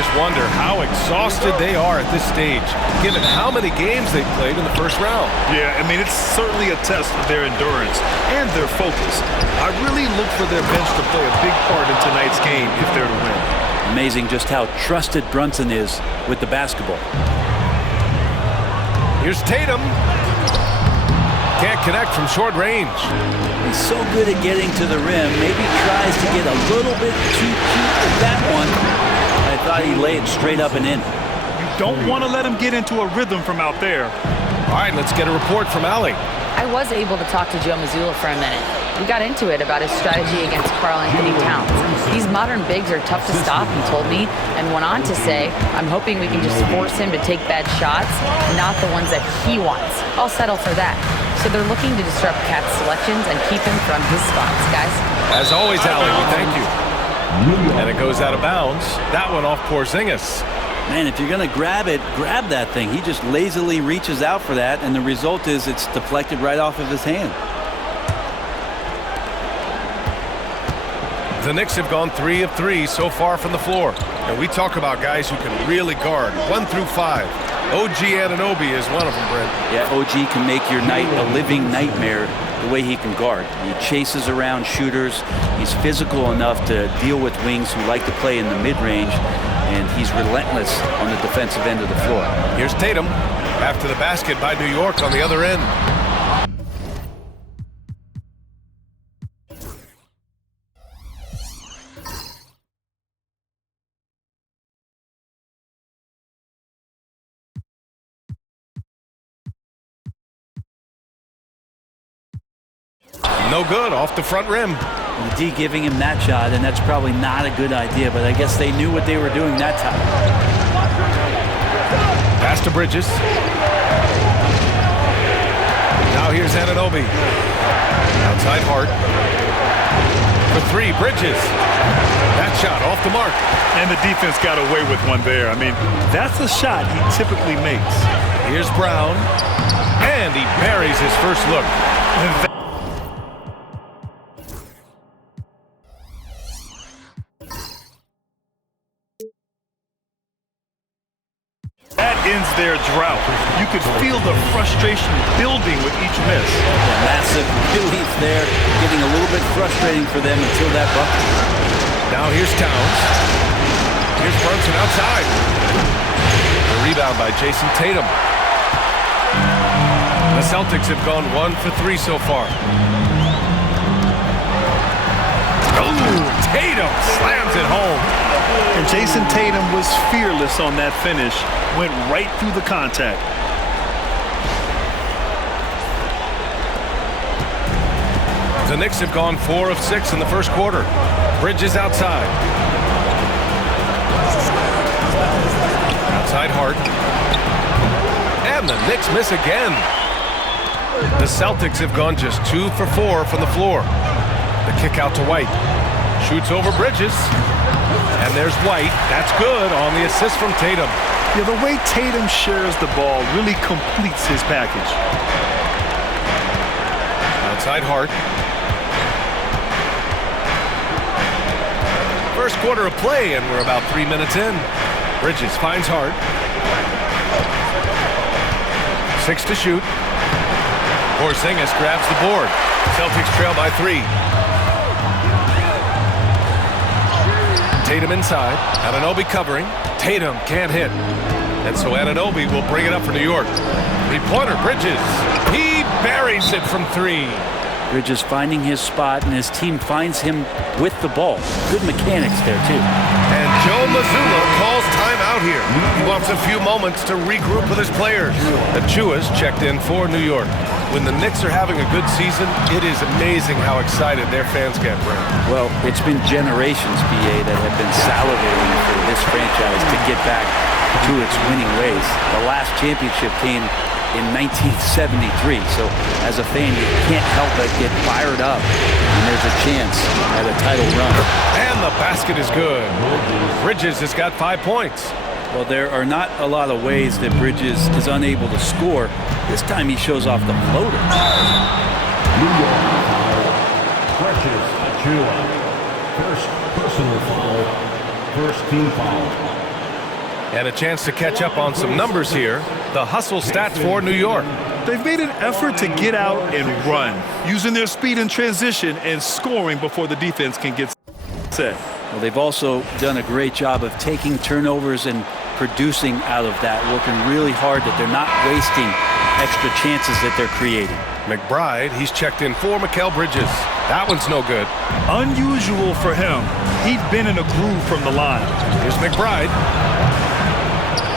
just wonder how exhausted they are at this stage, given how many games they've played in the first round. Yeah, I mean, it's certainly a test of their endurance and their focus. I really look for their bench to play a big part in tonight's game if they're to win. Amazing just how trusted Brunson is with the basketball. Here's Tatum. Can't connect from short range. He's so good at getting to the rim. Maybe tries to get a little bit too cute with that one. I thought he laid it straight up and in. You don't want to let him get into a rhythm from out there. All right, let's get a report from Allie. I was able to talk to Joe Mazzulla for a minute. We got into it about his strategy against Karl-Anthony Towns. These modern bigs are tough to stop, he told me, and went on to say, I'm hoping we can just force him to take bad shots, not the ones that he wants. I'll settle for that. So they're looking to disrupt Cat's selections and keep him from his spots, guys. As always, Allie, we thank you. And it goes out of bounds. That one off Porzingis. Man, if you're going to grab it, grab that thing. He just lazily reaches out for that, and the result is it's deflected right off of his hand. The Knicks have gone 3 of 3 so far from the floor. And we talk about guys who can really guard 1 through 5. OG Anunoby is one of them, Brent. Yeah, OG can make your night a living nightmare the way he can guard. He chases around shooters. He's physical enough to deal with wings who like to play in the mid-range, and he's relentless on the defensive end of the floor. Here's Tatum after the basket by New York on the other end. No good, off the front rim. The D giving him that shot, and that's probably not a good idea, but I guess they knew what they were doing that time. Pass to Bridges. Now here's Anunoby. Outside Hart. For 3, Bridges. That shot off the mark. And the defense got away with one there. I mean, that's a shot he typically makes. Here's Brown. And he buries his first look. That ends their drought. You could feel the frustration building with each miss. Massive relief there, getting a little bit frustrating for them until that bucket. Now here's Towns. Here's Brunson outside. The rebound by Jayson Tatum. The Celtics have gone 1 for 3 so far. Oh, Tatum slams it home. And Jayson Tatum was fearless on that finish. Went right through the contact. The Knicks have gone 4 of 6 in the first quarter. Bridges outside. Outside Hart. And the Knicks miss again. The Celtics have gone just 2 for 4 from the floor. The kick out to White. Shoots over Bridges. And there's White. That's good on the assist from Tatum. Yeah, the way Tatum shares the ball really completes his package. Outside Hart. First quarter of play, and we're about 3 minutes in. Bridges finds Hart. 6 to shoot. Porzingis grabs the board. Celtics trail by 3. Tatum inside. Anunoby covering. Tatum can't hit. And so Anunoby will bring it up for New York. 3-pointer, Bridges. He buries it from 3. Bridges finding his spot, and his team finds him with the ball. Good mechanics there, too. And Joe Mazzulla calls timeout here. He wants a few moments to regroup with his players. Achua's checked in for New York. When the Knicks are having a good season, it is amazing how excited their fans get, Brent. Well, it's been generations, BA, that have been salivating for this franchise to get back to its winning ways. The last championship came in 1973, so as a fan, you can't help but get fired up when there's a chance at a title run. And the basket is good. Bridges has got 5 points. Well, there are not a lot of ways that Bridges is unable to score. This time he shows off the floater. New York foul. Precious Achua. First personal foul. First team foul. And a chance to catch up on some numbers here. The hustle stats for New York. They've made an effort to get out and run, using their speed in transition and scoring before the defense can get set. Well, they've also done a great job of taking turnovers and producing out of that, working really hard that they're not wasting extra chances that they're creating. McBride, he's checked in for Mikal Bridges. That one's no good. Unusual for him. He'd been in a groove from the line. Here's McBride.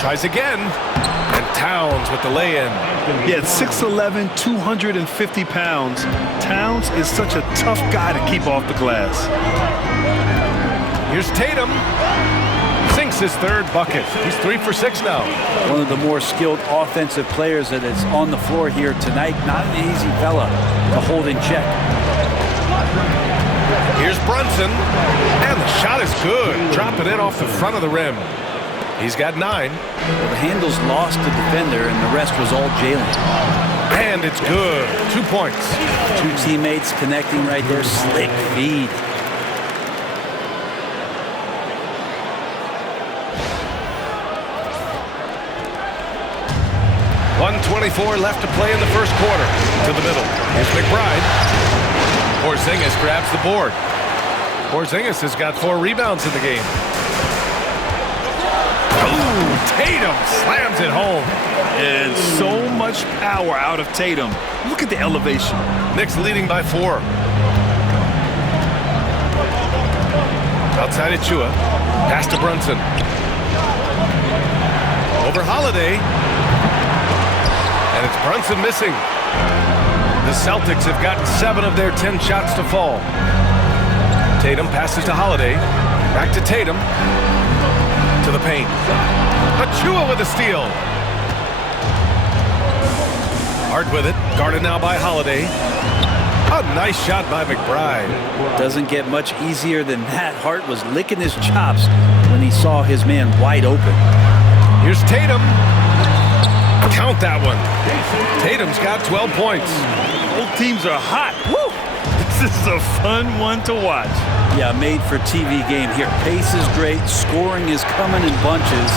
Tries again. And Towns with the lay-in. Yeah, at 6'11", 250 pounds, Towns is such a tough guy to keep off the glass. Here's Tatum. Sinks his third bucket. He's 3 for 6 now. One of the more skilled offensive players that is on the floor here tonight. Not an easy fella to hold in check. Here's Brunson. And the shot is good. Dropping it off the front of the rim. He's got 9. Well, the handles lost the defender, and the rest was all Jaylen. And it's good. 2 points. 2 teammates connecting right there. Slick feed. .124 left to play in the first quarter. To the middle. Here's McBride. Porzingis grabs the board. Porzingis has got 4 rebounds in the game. Ooh, Tatum slams it home. And so much power out of Tatum. Look at the elevation. Knicks leading by 4. Outside Achua. Pass to Brunson. Over Holiday. And it's Brunson missing. The Celtics have gotten 7 of their 10 shots to fall. Tatum passes to Holiday. Back to Tatum. To the paint. Achua with a steal. Hart with it. Guarded now by Holiday. A nice shot by McBride. Doesn't get much easier than that. Hart was licking his chops when he saw his man wide open. Here's Tatum. Count that one. Tatum's got 12 points. Both teams are hot. Woo! This is a fun one to watch. Yeah, made for TV game here. Pace is great. Scoring is coming in bunches.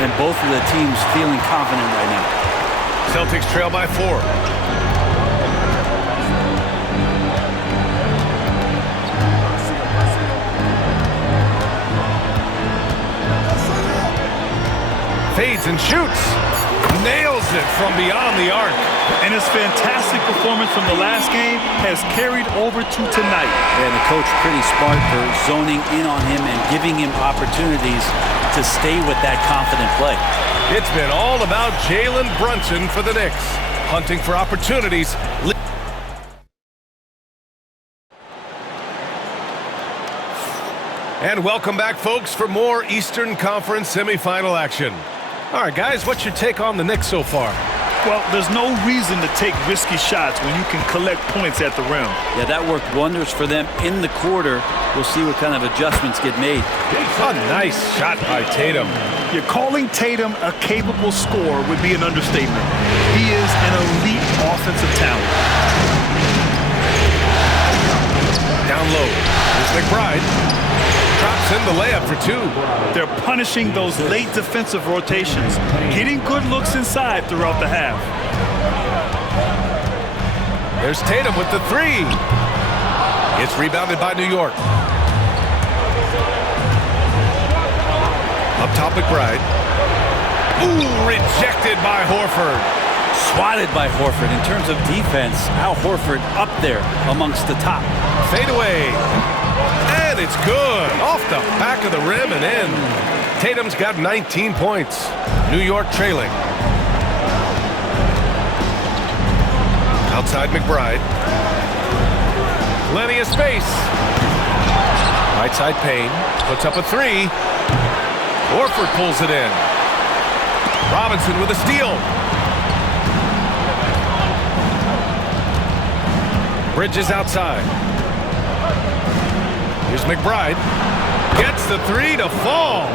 And both of the teams feeling confident right now. Celtics trail by 4. Fades and shoots. Nails it from beyond the arc. And his fantastic performance from the last game has carried over to tonight. And the coach pretty smart for zoning in on him and giving him opportunities to stay with that confident play. It's been all about Jalen Brunson for the Knicks. Hunting for opportunities. And welcome back, folks, for more Eastern Conference semifinal action. All right, guys, what's your take on the Knicks so far? Well, there's no reason to take risky shots when you can collect points at the rim. Yeah, that worked wonders for them in the quarter. We'll see what kind of adjustments get made. A nice shot by Tatum. You're calling Tatum a capable scorer would be an understatement. He is an elite offensive talent. Down low. Here's McBride. Drops in the layup for 2. They're punishing those late defensive rotations, getting good looks inside throughout the half. There's Tatum with the 3. It's rebounded by New York. Up top, McBride. Ooh, rejected by Horford. Swatted by Horford. In terms of defense, Al Horford up there amongst the top. Fade away. And it's good. Off the back of the rim and in. Tatum's got 19 points. New York trailing. Outside McBride. Plenty of space. Right side Payne. Puts up a 3. Horford pulls it in. Robinson with a steal. Bridges outside. Here's McBride. Gets the 3 to fall.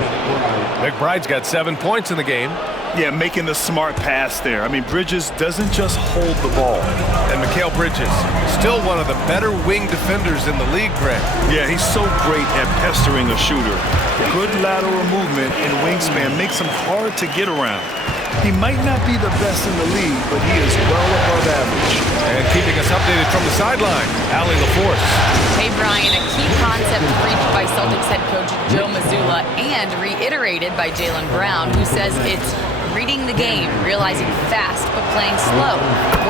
McBride's got 7 points in the game. Yeah, making the smart pass there. I mean, Bridges doesn't just hold the ball. And Mikal Bridges, still one of the better wing defenders in the league, Greg. Yeah, he's so great at pestering a shooter. Good lateral movement and wingspan makes him hard to get around. He might not be the best in the league, but he is well above average. And keeping us updated from the sideline, Allie LaForce. Hey, Brian, a key concept preached by Celtics head coach Joe Mazzulla and reiterated by Jaylen Brown, who says it's reading the game, realizing fast but playing slow.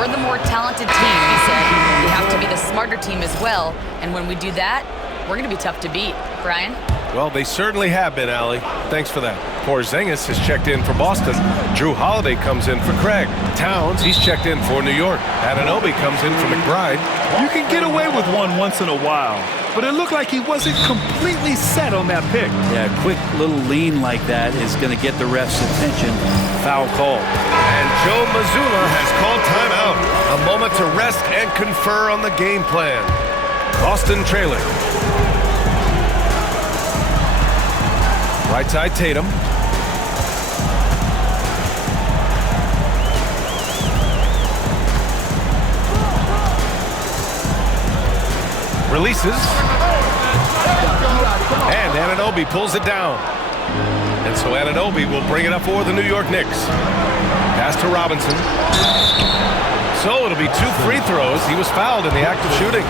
We're the more talented team, he said. We have to be the smarter team as well, and when we do that, we're going to be tough to beat. Brian? Well, they certainly have been, Allie. Thanks for that. Porzingis has checked in for Boston. Drew Holiday comes in for Craig. Towns, he's checked in for New York. Anunoby comes in for McBride. You can get away with one once in a while, but it looked like he wasn't completely set on that pick. Yeah, a quick little lean like that is going to get the ref's attention. Foul call. And Joe Mazzulla has called timeout. A moment to rest and confer on the game plan. Boston trailing. Right side, Tatum. Releases. And Anunoby pulls it down. And so Anunoby will bring it up for the New York Knicks. Pass to Robinson. So it'll be 2 free throws. He was fouled in the act of shooting.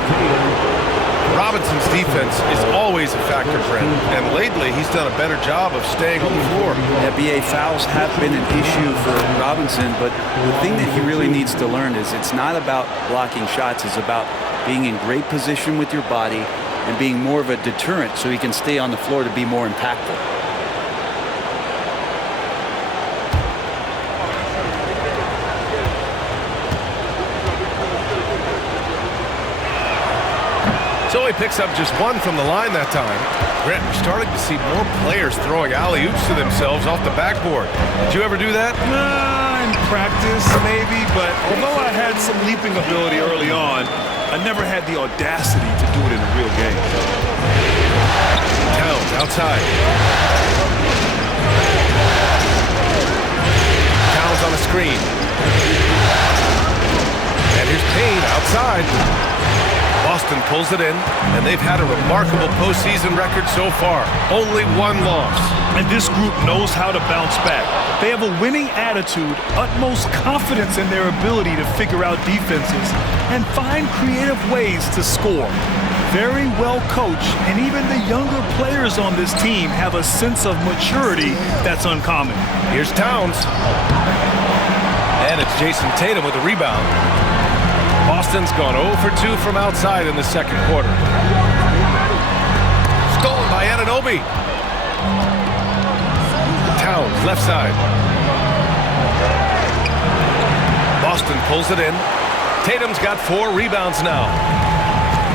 Robinson's defense is always a factor for him, and lately he's done a better job of staying on the floor. Yeah, BA, fouls have been an issue for Robinson, but the thing that he really needs to learn is it's not about blocking shots, it's about being in great position with your body and being more of a deterrent so he can stay on the floor to be more impactful. So he picks up just 1 from the line that time. Grant, we're starting to see more players throwing alley-oops to themselves off the backboard. Did you ever do that? In practice, maybe, but although I had some leaping ability early on, I never had the audacity to do it in a real game. Towns outside. Towns on a screen. And here's Payne outside. Boston pulls it in, and they've had a remarkable postseason record so far. Only 1 loss. And this group knows how to bounce back. They have a winning attitude, utmost confidence in their ability to figure out defenses, and find creative ways to score. Very well coached, and even the younger players on this team have a sense of maturity that's uncommon. Here's Towns. And it's Jayson Tatum with a rebound. Boston's gone 0 for 2 from outside in the second quarter. Stolen by Anunoby. Towns, left side. Boston pulls it in. Tatum's got 4 rebounds now.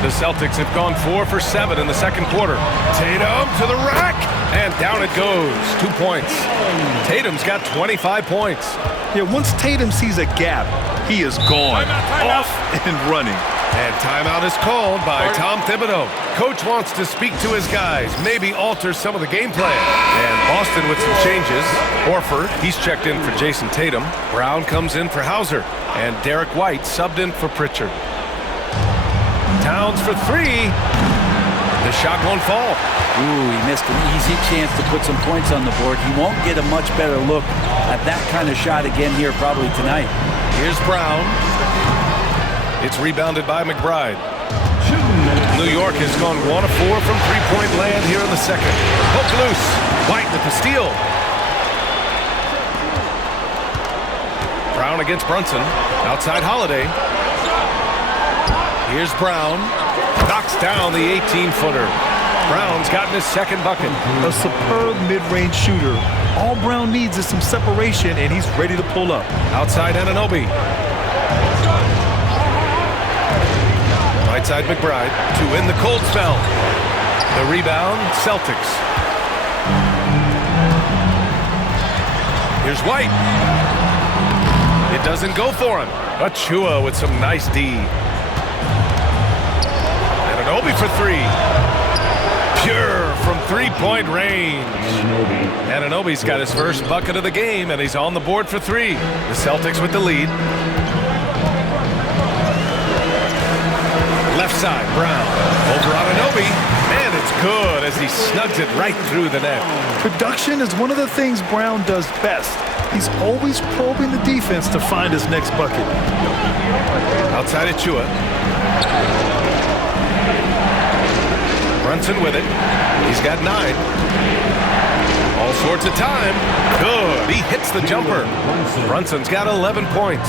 The Celtics have gone 4 for 7 in the second quarter. Tatum to the rack, and down it goes. 2 points. Tatum's got 25 points. Yeah, once Tatum sees a gap, he is gone, off and running. And timeout is called by Tom Thibodeau. Coach wants to speak to his guys, maybe alter some of the game plan. And Boston with some changes. Horford, he's checked in for Jayson Tatum. Brown comes in for Hauser. And Derek White subbed in for Pritchard. Towns for 3. The shot won't fall. Ooh, he missed an easy chance to put some points on the board. He won't get a much better look at that kind of shot again here probably tonight. Here's Brown. It's rebounded by McBride. New York has gone 1 of 4 from three-point land here in the second. Poke loose. White with the steal. Brown against Brunson. Outside Holiday. Here's Brown. Knocks down the 18-footer. Brown's gotten his second bucket. A superb mid-range shooter. All Brown needs is some separation, and he's ready to pull up. Outside Anunoby. Right side McBride to end the cold spell. The rebound, Celtics. Here's White. It doesn't go for him. Achua with some nice D. Anunoby for 3. Pure from three-point range. Anunoby's got his first bucket of the game, and he's on the board for 3. The Celtics with the lead. Left side, Brown. Over Anunoby. And it's good as he snugs it right through the net. Production is one of the things Brown does best. He's always probing the defense to find his next bucket. Outside Achua. Brunson with it. He's got 9. All sorts of time. Good. He hits the jumper. Brunson's got 11 points.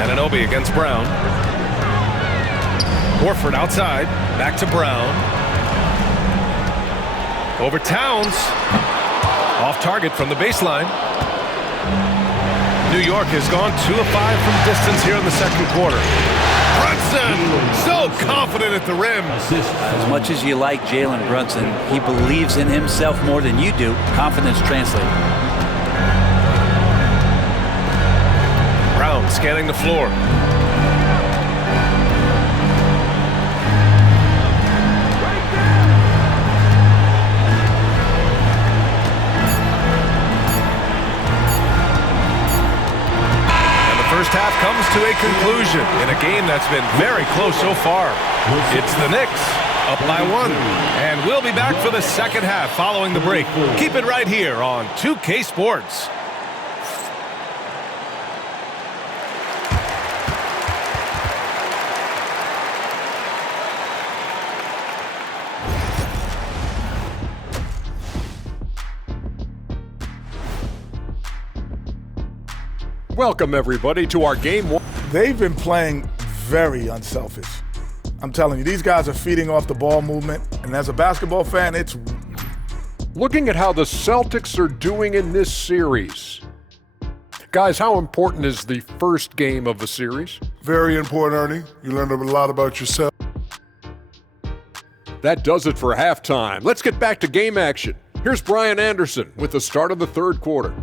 Anunoby against Brown. Horford outside. Back to Brown. Over Towns. Off target from the baseline. New York has gone 2 of 5 from distance here in the second quarter. Brunson, so confident at the rim. As much as you like Jalen Brunson, he believes in himself more than you do. Confidence translated. Brown scanning the floor. First half comes to a conclusion in a game that's been very close so far. It's the Knicks up by 1. And we'll be back for the second half following the break. Keep it right here on 2K Sports. Welcome, everybody, to our game 1. They've been playing very unselfish. I'm telling you, these guys are feeding off the ball movement, and as a basketball fan, it's... Looking at how the Celtics are doing in this series. Guys, how important is the first game of the series? Very important, Ernie. You learned a lot about yourself. That does it for halftime. Let's get back to game action. Here's Brian Anderson with the start of the third quarter.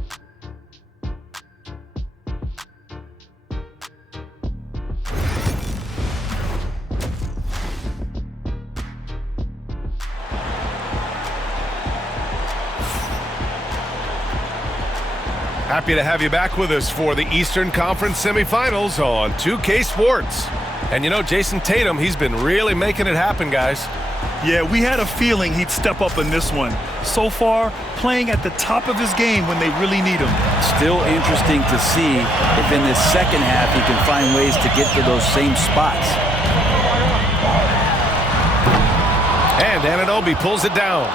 Happy to have you back with us for the Eastern Conference semifinals on 2K Sports. And you know, Jayson Tatum, he's been really making it happen, guys. Yeah, we had a feeling he'd step up in this one. So far, playing at the top of his game when they really need him. Still interesting to see if in this second half he can find ways to get to those same spots. And Anunoby pulls it down.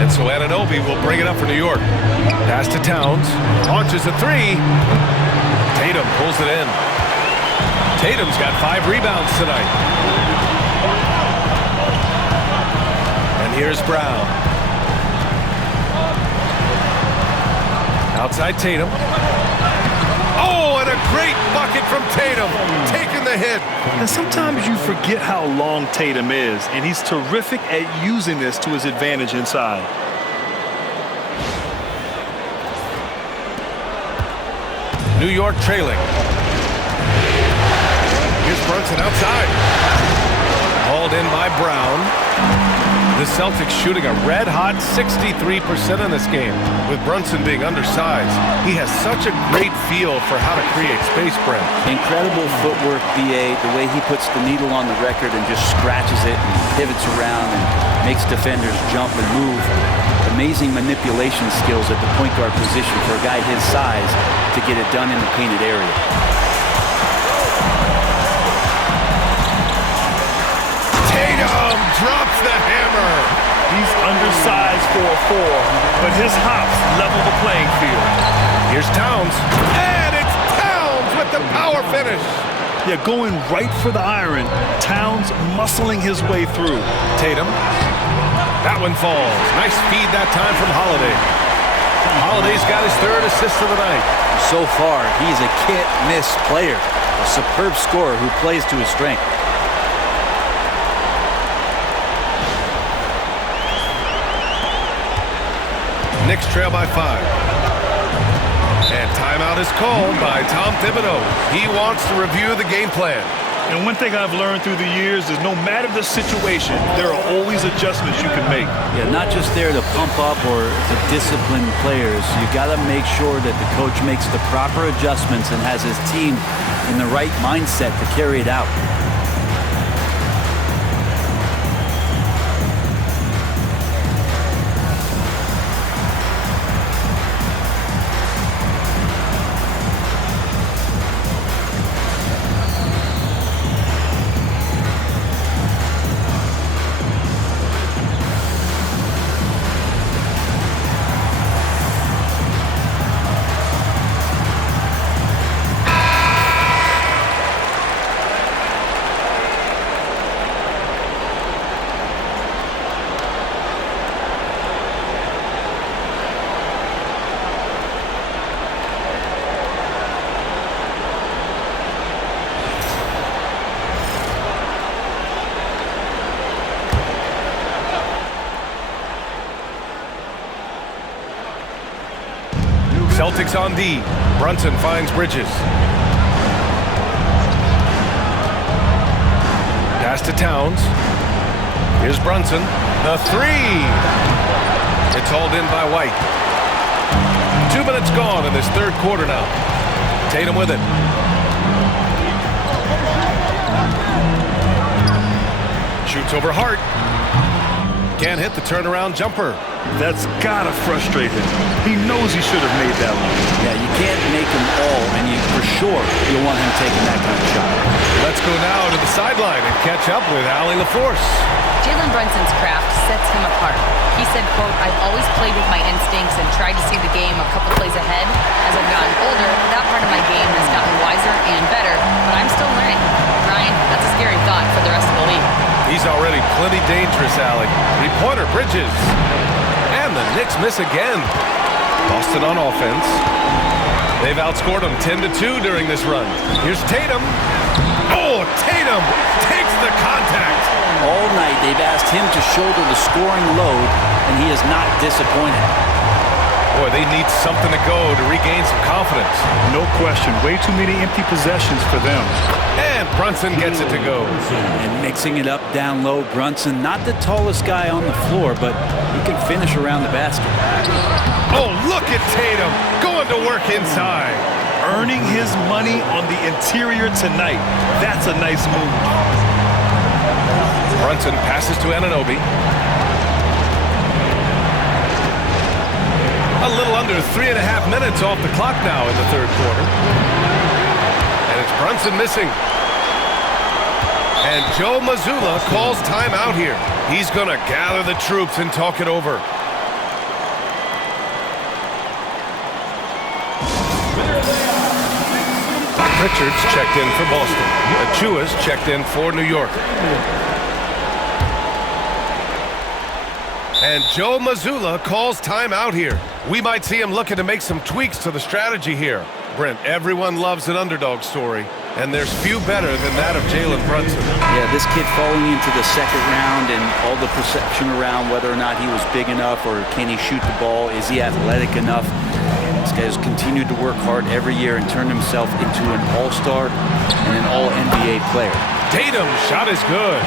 And so Anunoby will bring it up for New York. Pass to Towns. Launches a 3. Tatum pulls it in. Tatum's got 5 rebounds tonight. And here's Brown. Outside Tatum. Oh, and a great bucket from Tatum. Taking the hit. And sometimes you forget how long Tatum is, and he's terrific at using this to his advantage inside. New York trailing. Here's Brunson outside. Hauled in by Brown. The Celtics shooting a red-hot 63% in this game, with Brunson being undersized. He has such a great feel for how to create space, Brent. Incredible footwork, BA, the way he puts the needle on the record and just scratches it and pivots around and makes defenders jump and move. Amazing manipulation skills at the point guard position for a guy his size to get it done in the painted area. Tatum drops the hammer. He's undersized for a 4, but his hops level the playing field. Here's Towns. And it's Towns with the power finish. Yeah, going right for the iron. Towns muscling his way through. Tatum. That one falls. Nice feed that time from Holiday. Holiday's got his 3rd assist of the night. So far, he's a can't-miss player. A superb scorer who plays to his strength. Knicks trail by 5. And timeout is called by Tom Thibodeau. He wants to review the game plan. And one thing I've learned through the years is no matter the situation, there are always adjustments you can make. Yeah, not just there to pump up or to discipline players. You got to make sure that the coach makes the proper adjustments and has his team in the right mindset to carry it out. Celtics on D. Brunson finds Bridges. Pass to Towns. Here's Brunson. The three. It's hauled in by White. 2 minutes gone in this third quarter now. Tatum with it. Shoots over Hart. Can't hit the turnaround jumper. That's gotta frustrate him. He knows he should have made that one. Yeah, you can't make them all, and for sure you'll want him taking that kind of shot. Let's go now to the sideline and catch up with Allie LaForce. Jalen Brunson's craft sets him apart. He said, quote, "I've always played with my instincts and tried to see the game a couple plays ahead. As I've gotten older, that part of my game has gotten wiser and better, but I'm still learning." Ryan, that's a scary thought for the rest of the league. He's already plenty dangerous, Allie. Three-pointer, Bridges. And the Knicks miss again. Boston on offense. They've outscored them 10-2 during this run. Here's Tatum. Oh, Tatum takes the contact. All night they've asked him to shoulder the scoring load, and he has not disappointed. Boy, they need something to go to regain some confidence. No question. Way too many empty possessions for them. And Brunson gets it to go. And mixing it up down low, Brunson, not the tallest guy on the floor, but he can finish around the basket. Oh, look at Tatum going to work inside. Earning his money on the interior tonight. That's a nice move. Brunson passes to Anunoby. A little under 3.5 minutes off the clock now in the third quarter. And it's Brunson missing. And Joe Mazzulla calls timeout here. He's going to gather the troops and talk it over. Pritchard's checked in for Boston. Achua's checked in for New York. And Joe Mazzulla calls timeout here. We might see him looking to make some tweaks to the strategy here. Brent, everyone loves an underdog story, and there's few better than that of Jalen Brunson. Yeah, this kid falling into the second round and all the perception around whether or not he was big enough or can he shoot the ball, is he athletic enough? This guy has continued to work hard every year and turned himself into an all-star and an all-NBA player. Tatum's shot is good.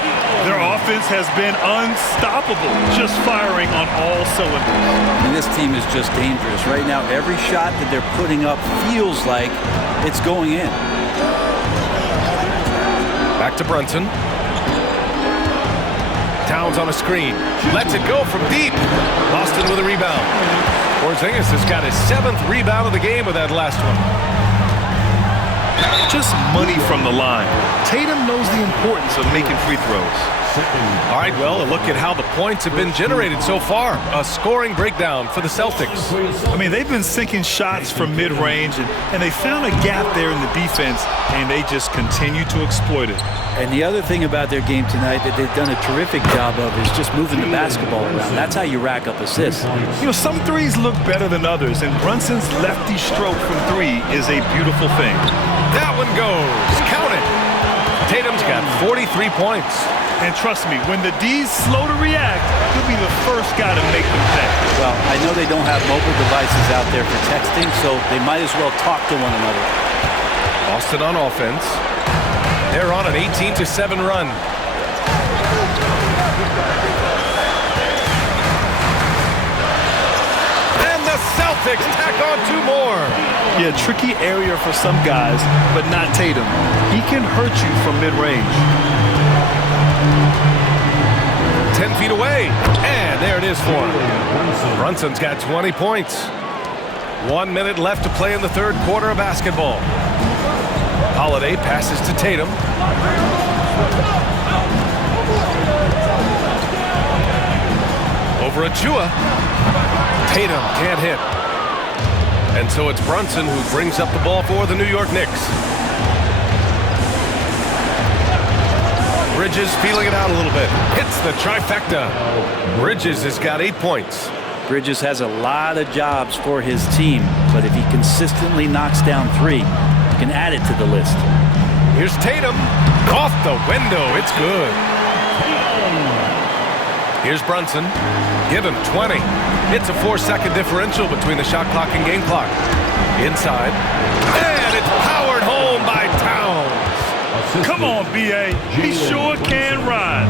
Their offense has been unstoppable, just firing on all cylinders. And this team is just dangerous. Right now, every shot that they're putting up feels like it's going in. Back to Brunson. Towns on a screen. Lets it go from deep. Boston with a rebound. Porzingis has got his 7th rebound of the game with that last one. Just money from the line. Tatum knows the importance of making free throws. All right, well, a look at how the points have been generated so far. A scoring breakdown for the Celtics. I mean, they've been sinking shots from mid-range, and they found a gap there in the defense, and they just continue to exploit it. And the other thing about their game tonight that they've done a terrific job of is just moving the basketball around. That's how you rack up assists. You know, some threes look better than others, and Brunson's lefty stroke from three is a beautiful thing. That one goes. Count it. Tatum's got 43 points. And trust me, when the D's slow to react, he'll be the first guy to make them pay. Well, I know they don't have mobile devices out there for texting, so they might as well talk to one another. Boston on offense. They're on an 18-7 run. And the Celtics tack on 2 more. Yeah, tricky area for some guys, but not Tatum. He can hurt you from mid-range. 10 feet away, and there it is for him. Brunson's got 20 points. 1 minute left to play in the third quarter of basketball. Holiday passes to Tatum. Over Achua. Tatum can't hit. And so it's Brunson who brings up the ball for the New York Knicks. Bridges feeling it out a little bit. Hits the trifecta. Bridges has got 8 points. Bridges has a lot of jobs for his team, but if he consistently knocks down 3, he can add it to the list. Here's Tatum. Off the window. It's good. Here's Brunson. Give him 20. It's a 4-second differential between the shot clock and game clock. Inside. And it's powered home by Towns. Come on, B.A. He sure can rise.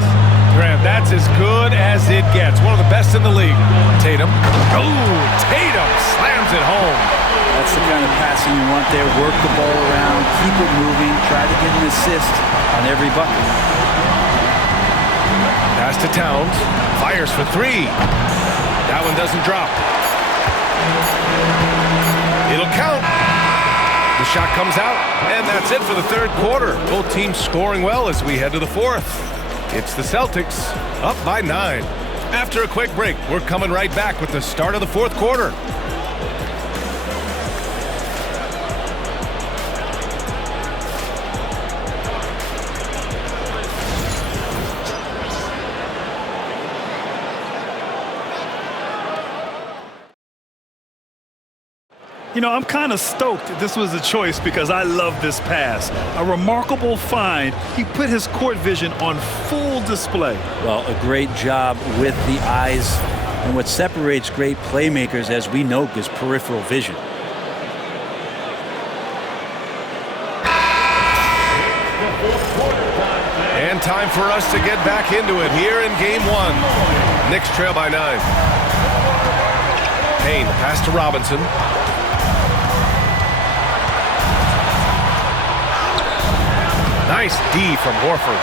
Graham, that's as good as it gets. One of the best in the league. Tatum. Oh, Tatum slams it home. That's the kind of passing you want there. Work the ball around, keep it moving, try to get an assist on every bucket. Pass to Towns. Fires for 3. That one doesn't drop. It'll count. The shot comes out, and that's it for the third quarter. Both teams scoring well as we head to the fourth. It's the Celtics up by 9. After a quick break, we're coming right back with the start of the fourth quarter. You know, I'm kind of stoked that this was a choice because I love this pass. A remarkable find. He put his court vision on full display. Well, a great job with the eyes. And what separates great playmakers, as we know, is peripheral vision. And time for us to get back into it here in game 1. Knicks trail by 9. Payne, pass to Robinson. Nice D from Horford.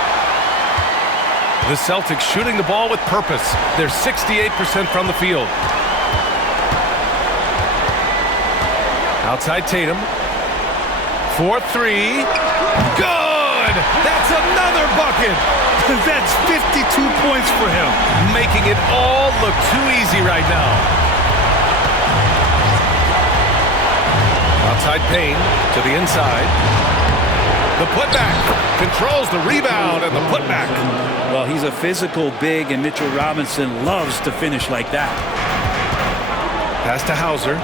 The Celtics shooting the ball with purpose. They're 68% from the field. Outside Tatum. 4-3. Good! That's another bucket! That's 52 points for him. Making it all look too easy right now. Outside Payne to the inside. The putback, controls the rebound and the putback. Well, he's a physical big, and Mitchell Robinson loves to finish like that. Pass to Hauser.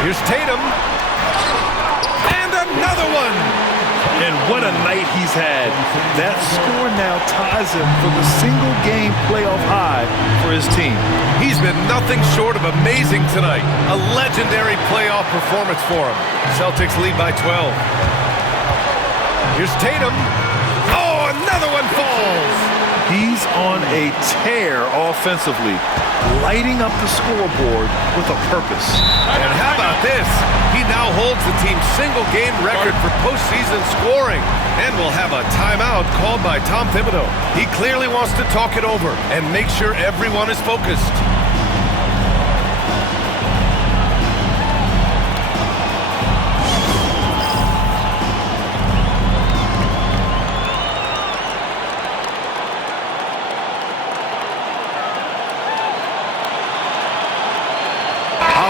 Here's Tatum. And another one. And what a night he's had. That score now ties him for the single-game playoff high for his team. He's been nothing short of amazing tonight. A legendary playoff performance for him. Celtics lead by 12. Here's Tatum. Oh, another one falls. He's on a tear offensively, lighting up the scoreboard with a purpose. And how about this? He now holds the team's single-game record for postseason scoring and will have a timeout called by Tom Thibodeau. He clearly wants to talk it over and make sure everyone is focused.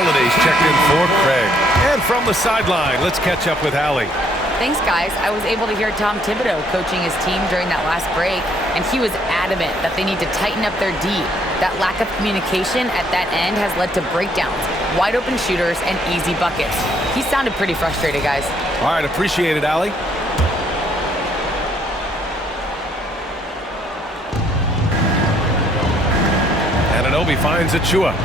Holiday's checked in for Craig. And from the sideline, let's catch up with Allie. Thanks, guys. I was able to hear Tom Thibodeau coaching his team during that last break, and he was adamant that they need to tighten up their D. That lack of communication at that end has led to breakdowns, wide open shooters, and easy buckets. He sounded pretty frustrated, guys. All right, appreciate it, Allie. Anunoby finds Achua.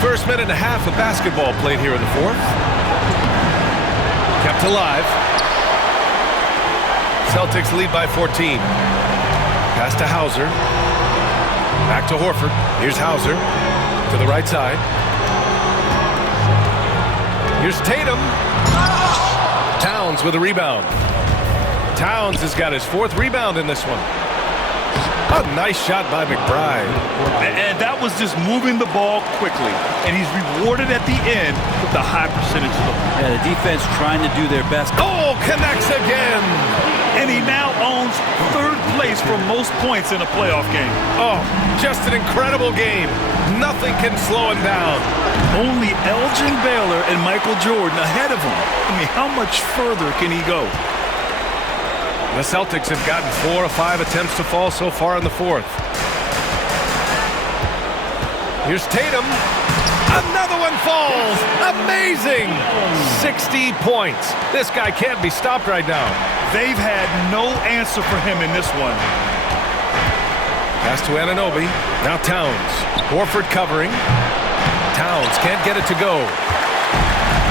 First minute and a half of basketball played here in the fourth. Kept alive. Celtics lead by 14. Pass to Hauser. Back to Horford. Here's Hauser. To the right side. Here's Tatum. Towns with a rebound. Towns has got his 4th rebound in this one. A nice shot by McBride. And that was just moving the ball quickly. And he's rewarded at the end with a high percentage look. Yeah, the defense trying to do their best. Oh, connects again. And he now owns 3rd place for most points in a playoff game. Oh, just an incredible game. Nothing can slow him down. Only Elgin Baylor and Michael Jordan ahead of him. I mean, how much further can he go? The Celtics have gotten 4 of 5 attempts to fall so far in the 4th. Here's Tatum. Another one falls. Amazing. 60 points. This guy can't be stopped right now. They've had no answer for him in this one. Pass to Anunoby. Now Towns. Horford covering. Towns can't get it to go.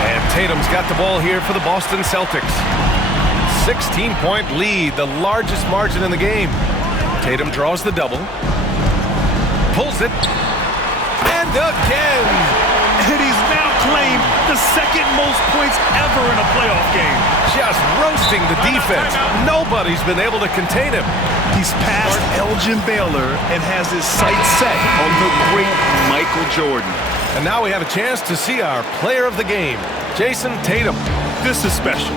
And Tatum's got the ball here for the Boston Celtics. 16-point lead, the largest margin in the game. Tatum draws the double. Pulls it. And again. And he's now claimed the 2nd most points ever in a playoff game. Just roasting the defense. Nobody's been able to contain him. He's passed Elgin Baylor and has his sights set on the great Michael Jordan. And now we have a chance to see our player of the game, Jayson Tatum. This is special.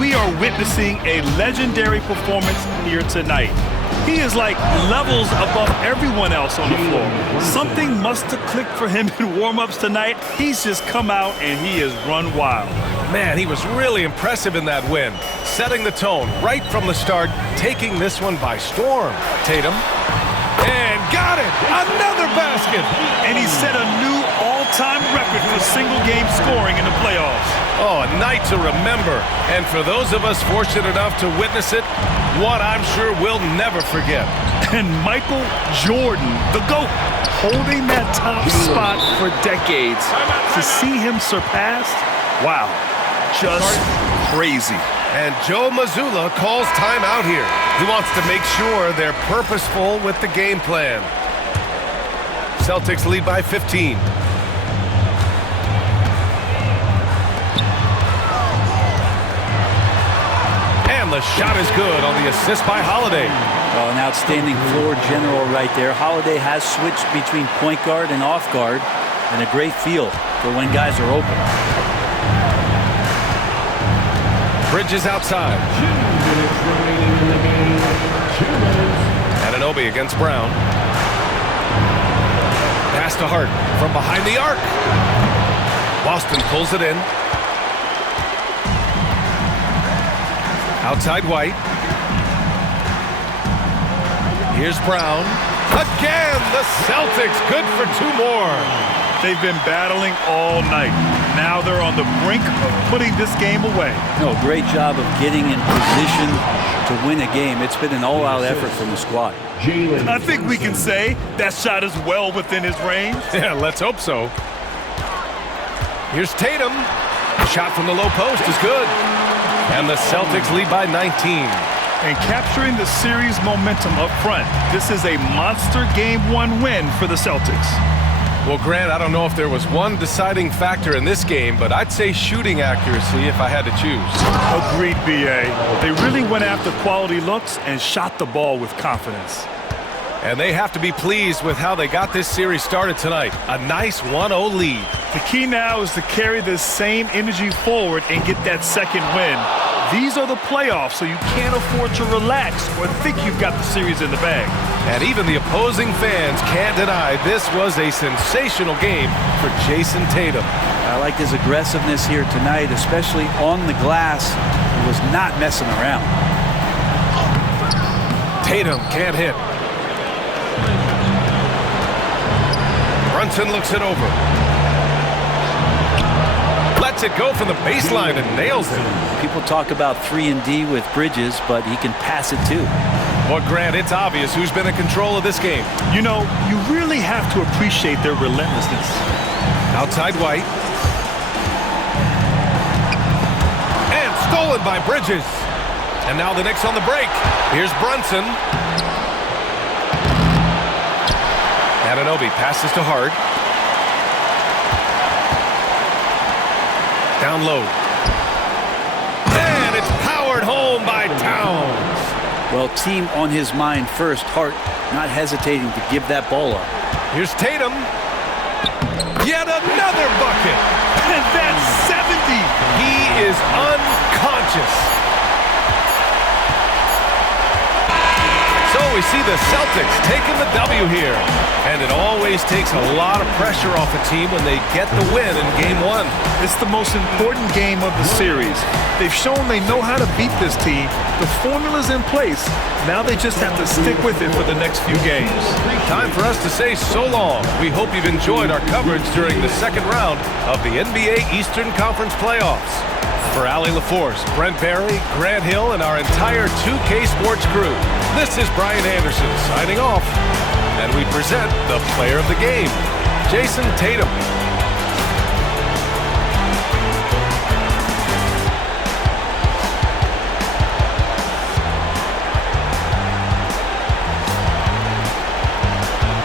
We are witnessing a legendary performance here tonight. He is like levels above everyone else on the floor. Something must have clicked for him in warm-ups tonight. He's just come out and he has run wild. Man, he was really impressive in that win, setting the tone right from the start, taking this one by storm. Tatum. And got it! Another basket! And he set a new all-time record for single-game scoring in the playoffs. Oh, a night to remember. And for those of us fortunate enough to witness it, one I'm sure we'll never forget. And Michael Jordan, the GOAT, holding that top spot for decades. To see him surpassed, wow, just crazy. And Joe Mazzulla calls timeout here. He wants to make sure they're purposeful with the game plan. Celtics lead by 15. And the shot is good on the assist by Holiday. Oh, an outstanding floor general right there. Holiday has switched between point guard and off guard, and a great feel for when guys are open. Bridges outside. 2 minutes remaining in the game. 2 minutes. Anunoby against Brown. Pass to Hart from behind the arc. Boston pulls it in. Outside White. Here's Brown. Again, the Celtics good for 2 more. They've been battling all night. Now they're on the brink of putting this game away. No, great job of getting in position to win a game. It's been an all-out effort from the squad. I think we can say that shot is well within his range. Yeah, let's hope so. Here's Tatum. Shot from the low post is good. And the Celtics lead by 19. And capturing the series momentum up front, this is a monster Game 1 win for the Celtics. Well, Grant, I don't know if there was one deciding factor in this game, but I'd say shooting accuracy if I had to choose. Agreed, B.A. They really went after quality looks and shot the ball with confidence. And they have to be pleased with how they got this series started tonight. A nice 1-0 lead. The key now is to carry this same energy forward and get that second win. These are the playoffs, so you can't afford to relax or think you've got the series in the bag. And even the opposing fans can't deny this was a sensational game for Jayson Tatum. I like his aggressiveness here tonight, especially on the glass. He was not messing around. Tatum can't hit. Brunson looks it over. Lets it go from the baseline and nails it. People talk about 3-and-D with Bridges, but he can pass it too. Well, Grant, it's obvious who's been in control of this game. You know, you really have to appreciate their relentlessness. Outside White. And stolen by Bridges. And now the Knicks on the break. Here's Brunson. Anunoby passes to Hart. Down low. And it's powered home by Towns. Well, team on his mind first. Hart not hesitating to give that ball up. Here's Tatum. Yet another bucket. And that's 70. He is unconscious. So we see the Celtics taking the W here. And it always takes a lot of pressure off a team when they get the win in Game 1. It's the most important game of the series. They've shown they know how to beat this team. The formula's in place. Now they just have to stick with it for the next few games. Time for us to say so long. We hope you've enjoyed our coverage during the second round of the NBA Eastern Conference playoffs. For Allie LaForce, Brent Barry, Grant Hill, and our entire 2K Sports crew, this is Brian Anderson signing off. And we present the player of the game, Jayson Tatum.